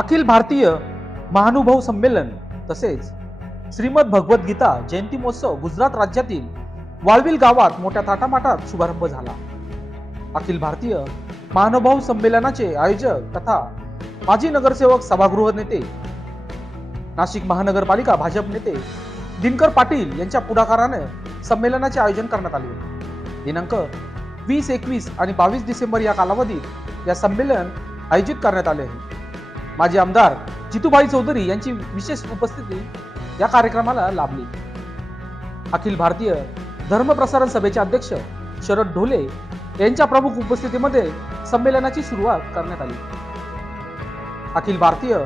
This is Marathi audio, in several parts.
अखिल भारतीय महानुभव संमेलन तसेच श्रीमद भगवद्गीता जयंती महोत्सव गुजरात राज्यातील वाळविल गावात मोठ्या थाटामाटात शुभारंभ झाला। अखिल भारतीय महानुभव संमेलनाचे आयोजक तथा माजी नगरसेवक सभागृह नेते नाशिक महानगरपालिका भाजप नेते दिनकर पाटील यांच्या पुढाकाराने संमेलनाचे आयोजन करण्यात आले होते। दिनांक 20, 21 आणि 22 डिसेंबर या कालावधीत या संमेलन आयोजित करण्यात आले आहे। माजी आमदार जितूभाई चौधरी यांची विशेष उपस्थिती या कार्यक्रमाला लाभली। अखिल भारतीय धर्म प्रसारण सभेचे अध्यक्ष शरद ढोले यांच्या प्रमुख उपस्थितीमध्ये संमेलनाची सुरुवात करण्यात आली। अखिल भारतीय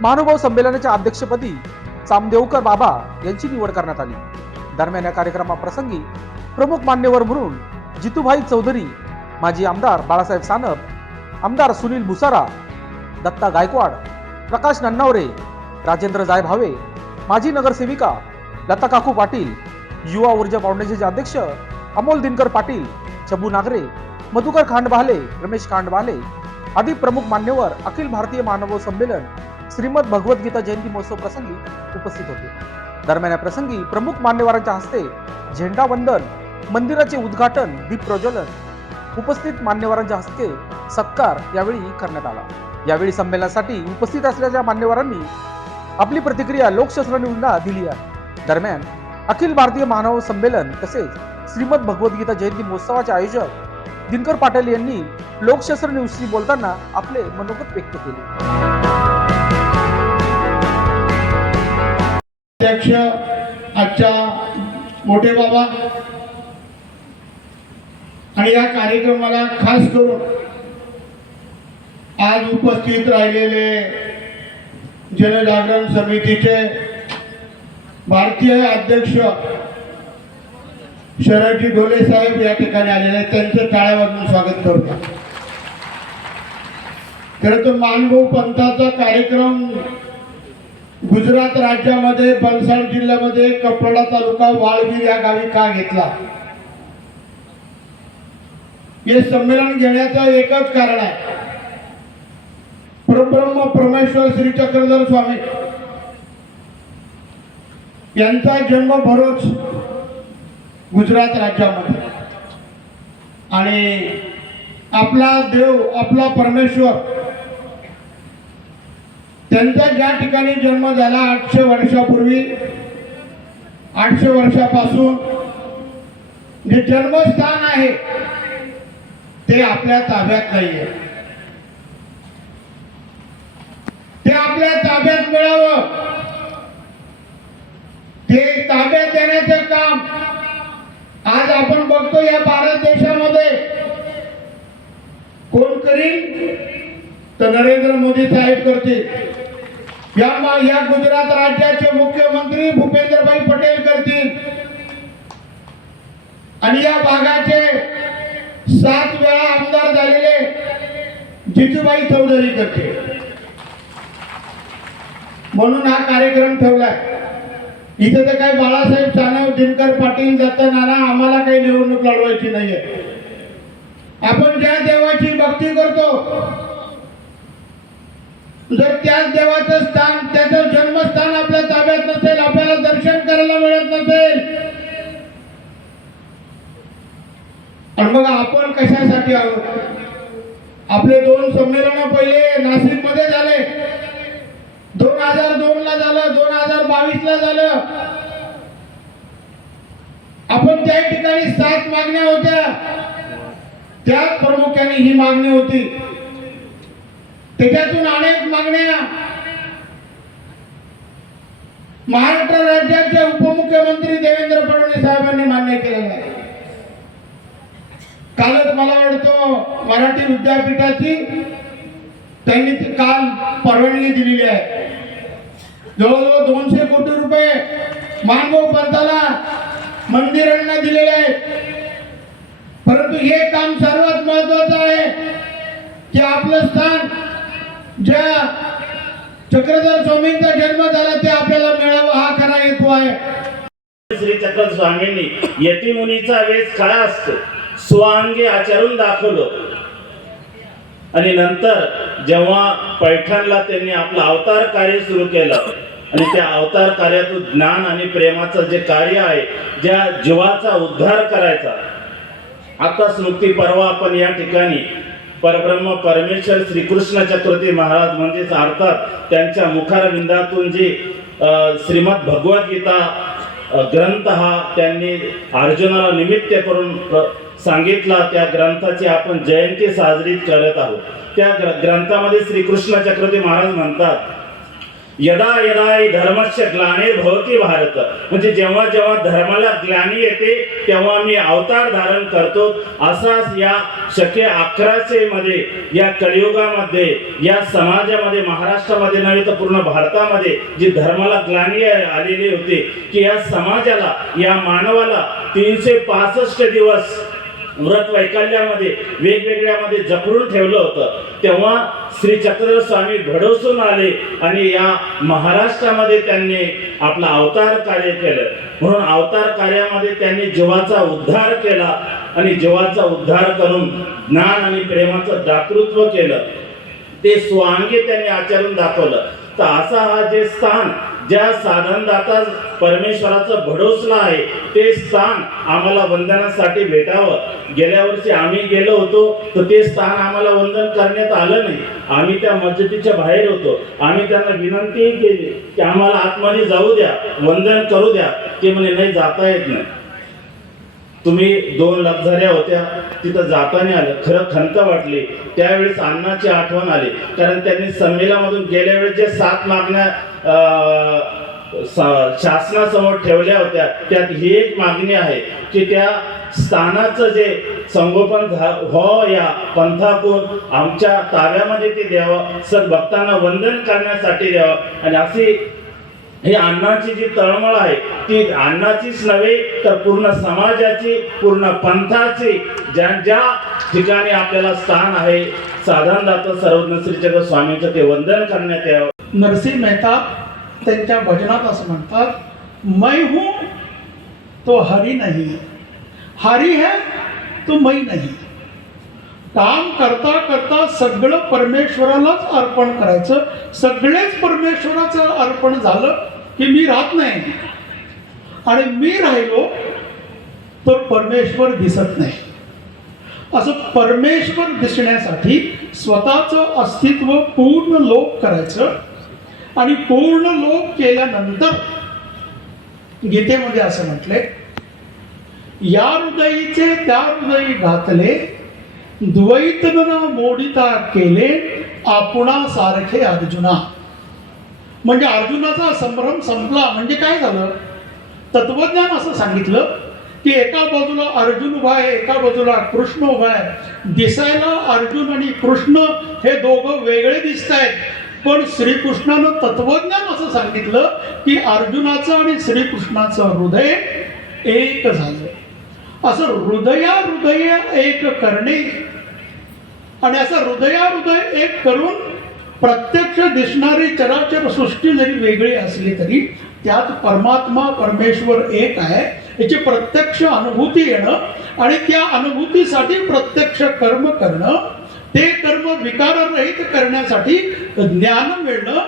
महानुभव संमेलनाच्या अध्यक्षपदी चामदेवकर बाबा यांची निवड करण्यात आली। दरम्यान या कार्यक्रमाप्रसंगी प्रमुख मान्यवर म्हणून जितूभाई चौधरी, माजी आमदार बाळासाहेब सानप, आमदार सुनील भुसारा, दत्ता गायकवाड, प्रकाश नन्नावरे, राजेंद्र जायभावे, माजी नगरसेविका लता काकू पाटील, युवा ऊर्जा फाउंडेशनचे अध्यक्ष अमोल दिनकर पाटील, चबू नागरे, मधुकर खांडबाले, रमेश खांडबाले आदी प्रमुख मान्यवर अखिल भारतीय मानव संमेलन श्रीमद भगवद्गीता जयंती महोत्सव प्रसंगी उपस्थित होते। दरम्यान या प्रसंगी प्रमुख मान्यवरांच्या हस्ते झेंडा वंदन, मंदिराचे उद्घाटन, दीप प्रज्वलन, उपस्थित मान्यवरांच्या हस्ते सत्कार यावेळी करण्यात आला। यावेळी संमेलनासाठी उपस्थित असलेल्या मान्यवरांनी आपली प्रतिक्रिया लोकशास्त्र न्यूजला दिली आहे। दरम्यान अखिल भारतीय मानव संमेलन तसेच श्रीमद भगवद्गीता जयंती महोत्सवाचे आयोजक दिनकर पाटील यांनी लोकशास्त्र न्यूजशी बोलताना आपले मनोगत व्यक्त केले। अध्यक्ष आजच्या मोठे बाबा आणि या कार्यक्रमाला खास करून आज उपस्थित राहिलेले जनजागरण समितीचे भारतीय अध्यक्ष शरदजी ढोले साहेब या ठिकाणी आलेले आहेत, त्यांचे टाळ्या वाजवून स्वागत करतो। खरं तर मानभव पंथाचा कार्यक्रम गुजरात राज्यामध्ये वलसाड जिल्ह्यामध्ये कपराडा तालुका वाळवीर या गावी का घेतला, हे संमेलन घेण्याचं एकच कारण आहे। परब्रह्म परमेश्वर श्री चक्रधर स्वामी यांचा जन्म भरूच गुजरात राज्यामध्ये आणि आपला देव, आपला परमेश्वर त्यांचा ज्या ठिकाणी जन्म झाला 800 वर्षापूर्वी, 800 वर्षापासून जे जन्मस्थान आहे ते आपल्या ताब्यात नाहीये। ते आपल्या ताब्यात मिळावं, ते ताब्यात देण्याचं काम आज आपण बघतो या भारत देशामध्ये कोण करील तर नरेंद्र मोदी साहेब करतील। या गुजरात राज्याचे मुख्यमंत्री भूपेंद्रभाई पटेल करतील आणि या भागाचे 7 वेळा आमदार झालेले जितूभाई चौधरी करतील। म्हणून हा कार्यक्रम ठेवलाय। इथे तर काही बाळासाहेब सानप, दिनकर पाटील, दत्ता नाना आम्हाला काही निवडणूक लढवायची नाहीये। आपण ज्या देवाची भक्ती करतो, जर त्याच देवाचं स्थान, त्याचं जन्मस्थान आपल्या ताब्यात नसेल, आपल्याला दर्शन करायला मिळत नसेल, आणि मग आपण कशासाठी आहोत? आपले 2 संमेलन पहिले नाशिक मध्ये झाले, 2002 ला झालं, 2022 ला झालं। आपण त्या ठिकाणी 7 मागण्या होत्या, त्या प्रामुख्याने ही मागणी होती। त्याच्यातून अनेक मागण्या महाराष्ट्र राज्याचे उपमुख्यमंत्री देवेंद्र फडणवीस साहेबांनी मान्य केलेल्या आहे। कालच मला वाटतं मराठी विद्यापीठाची त्यांनी काल परवानगी दिलेली आहे। जवळजवळ 200 कोटी रुपये मानभव पंथाला मंदिरांना दिलेले आहेत। परंतु हे काम सर्वात महत्वाचं आहे की आपलं स्थान ज्या चक्रधर स्वामींचा जन्म झाला ते आपल्याला मिळावं, हा खरा हेतू आहे। श्री चक्रधर स्वामींनी यतिमुनीचा वेश काय असतो स्वांगी आचरून दाखवलं आणि नंतर जेव्हा पैठणला त्यांनी आपलं अवतार कार्य सुरू केलं आणि त्या अवतार कार्यातून ज्ञान आणि प्रेमाचं जे कार्य आहे, ज्या जीवाचा उद्धार करायचा. आता स्मृती परवा आपण या ठिकाणी परब्रह्म परमेश्वर श्रीकृष्ण चक्रवर्ती महाराज म्हणजेच अर्थात त्यांच्या मुखारविंदातून जी श्रीमद भगवद्गीता ग्रंथ हा त्यांनी अर्जुनाला निमित्त करून सांगितला. त्या ग्रंथाची आपण जयंती साजरी करत आहोत. त्या ग्रंथामध्ये श्रीकृष्ण चक्रवर्ती महाराज म्हणतात, यदा यदा हि धर्मस्य ग्लानिर्भवति भारत, म्हणजे जेव्हा जेव्हा धर्माला ग्लानी येते तेव्हा मी अवतार धारण करतो. असाच या शके 1100 मध्ये या कलियुगामध्ये या समाजामध्ये महाराष्ट्रामध्ये नव्हे तर पूर्ण भारतामध्ये जी धर्माला ग्लानी आलेली होती की या समाजाला या मानवाला 365 दिवस व्रत वैकल्यामध्ये वेगवेगळ्यामध्ये जपडून ठेवलं होतं. तेव्हा श्री चक्रधर स्वामी घडवसून आले आणि या महाराष्ट्रामध्ये त्यांनी आपला अवतार कार्य केलं. म्हणून अवतार कार्यामध्ये त्यांनी जीवाचा उद्धार केला आणि जीवाचा उद्धार करून ज्ञान आणि प्रेमाचं दातृत्व केलं. ते स्वांगी त्यांनी आचरून दाखवलं. तर असा हा जे स्थान ज्या साधनदाता परमेश्वराचं भडोसला आहे ते स्थान आम्हाला वंदनासाठी भेटावं. गेल्या वर्षी आम्ही गेलो होतो तर ते स्थान आम्हाला वंदन करण्यात आलं नाही. आम्ही त्या मस्जिदीच्या बाहेर होतो. आम्ही त्यांना विनंती केली की आम्हाला आतमध्ये जाऊ द्या, वंदन करू द्या. ते म्हणे नाही, जाता येत नाही. तुम्ही 2 लक्झऱ्या होत्या, तिथं जाताना आलं. खरं खंत वाटली. त्यावेळेस अण्णाची आठवण आली, कारण त्यांनी संमेलनामधून गेल्या वेळेस जे 7 मागण्या शासनासमोर ठेवल्या होत्या त्यात ही एक मागणी आहे की त्या स्थानाचं जे संगोपन हो या पंथाकून आमच्या ताब्यामध्ये ते द्यावं, सद्भक्तांना वंदन करण्यासाठी द्यावं. आणि अशी ही अण्णाची जी तळमळ आहे ती अण्णाचीच नव्हे तर पूर्ण समाजाची, पूर्ण पंथाची, ज्या ज्या ठिकाणी आपल्याला स्थान आहे साधनदाता सर्वज्ञ श्री चक्रधर स्वामींचं ते वंदन करण्यात यावं. नरसिंह मेहता त्यांच्या भजनात असं म्हणतात, मैं हूं तो हरी नहीं, हरी है तो मैं नहीं. काम करता करता सगळं परमेश्वरालाच अर्पण करायचं. सगळेच परमेश्वराचं अर्पण झालं की मी राहत नाही, आणि मी राहिलो तर परमेश्वर दिसत नाही. असं परमेश्वर दिसण्यासाठी स्वतःचं अस्तित्व पूर्ण लोप करायचं. आणि पूर्ण लोप केल्यानंतर गीतेमध्ये असं म्हटले, या हृदयीचे त्या हृदयी घातले, द्वैतन मोडिता केले, आपणा सारखे अर्जुना. म्हणजे अर्जुनाचा संभ्रम संपला. म्हणजे काय झालं, तत्वज्ञान असं सांगितलं की एका बाजूला अर्जुन उभा आहे, एका बाजूला कृष्ण उभा आहे. दिसायला अर्जुन आणि कृष्ण हे दोघं वेगळे दिसत आहेत, पण श्रीकृष्णानं तत्वज्ञान असं सांगितलं की अर्जुनाचं आणि श्रीकृष्णाचं हृदय एक झालं. असं हृदय एक करणे आणि असं हृदय एक करून प्रत्यक्ष दिसणारी चराचर सृष्टी जरी वेगळी असली तरी त्यात परमात्मा परमेश्वर एक आहे याची प्रत्यक्ष अनुभूती येणं आणि त्या अनुभूतीसाठी प्रत्यक्ष कर्म करणं, ते कर्म विकाररहित करण्यासाठी ज्ञान मिळणं,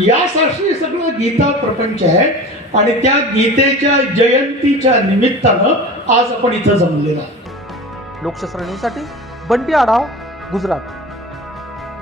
यासाठी सगळं गीता प्रपंच आहे. आणि त्या गीतेच्या जयंतीच्या निमित्तानं आज आपण इथं जमलेलो आहोत. लोकशास्त्र न्यूजसाठी बंटी आढाव, गुजरात.